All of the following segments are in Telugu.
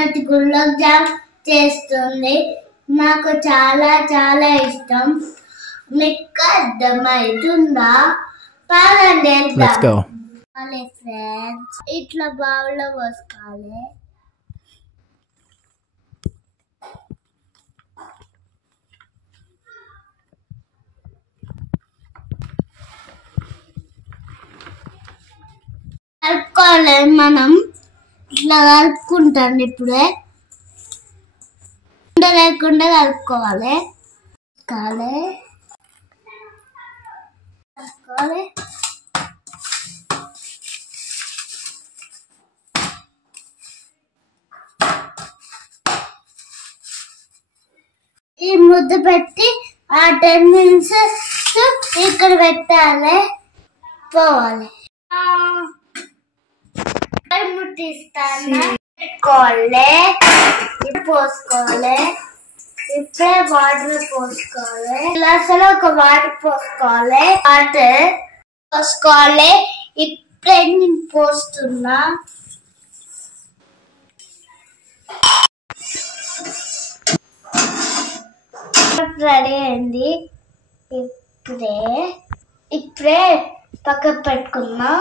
ఈరోజు గులాబ్ జామ్ చేస్తుంది. నాకు చాలా చాలా ఇష్టం. మీకు అర్థమవుతుందా? పదండి ఫ్రెండ్స్, ఇట్లా బౌల్లో పోసుకోవాలి. కలుపుకోవాలి. మనం ఇట్లా కలుపుకుంటాం. ఇప్పుడే లేకుండా కలుపుకోవాలి. ఈ ముద్ద పెట్టి ఆ 10 minutes ఇక్కడ పెట్టాలి. పోవాలి. ముట్టిస్తాను. పోసుకోవాలి. ఇప్పుడే వాటర్ పోసుకోవాలి. గ్లాసులో ఒక వాటర్ పోసుకోవాలి. ఇప్పుడే నేను పోస్తున్నా. రెడీ అయింది. ఇప్పుడే పక్కకు పెట్టుకున్నా.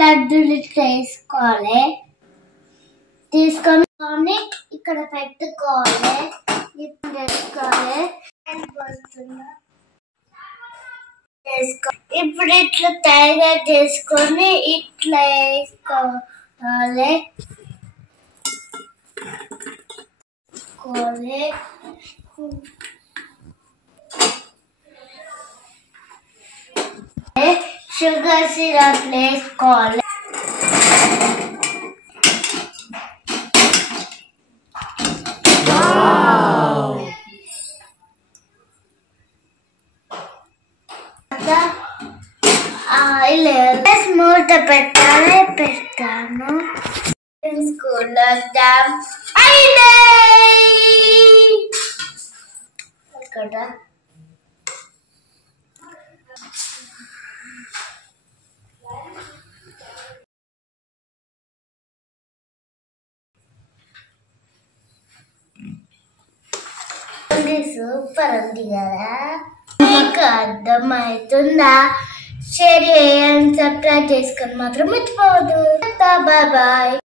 లడ్డూలు వేసుకోవాలి. తీసుకొని ఇక్కడ పెట్టుకోవాలి. ఇప్పుడు వేసుకోవాలి. ఇప్పుడు ఇట్లా తయారు చేసుకొని ఇట్లా వేసుకోవాలి. షుగర్ సిరప్ వేసుకోవాలి. మూత పెట్టాలి. పెట్టాను. గులాబ్ జామ్ ఇక్కడ సూపర్ ఉంది కదా. మీకు అర్థమవుతుందా? షేర్ చేయండి, సబ్స్క్రైబ్ చేసుకొని మాత్రం మర్చిపోవద్దు. Bye bye.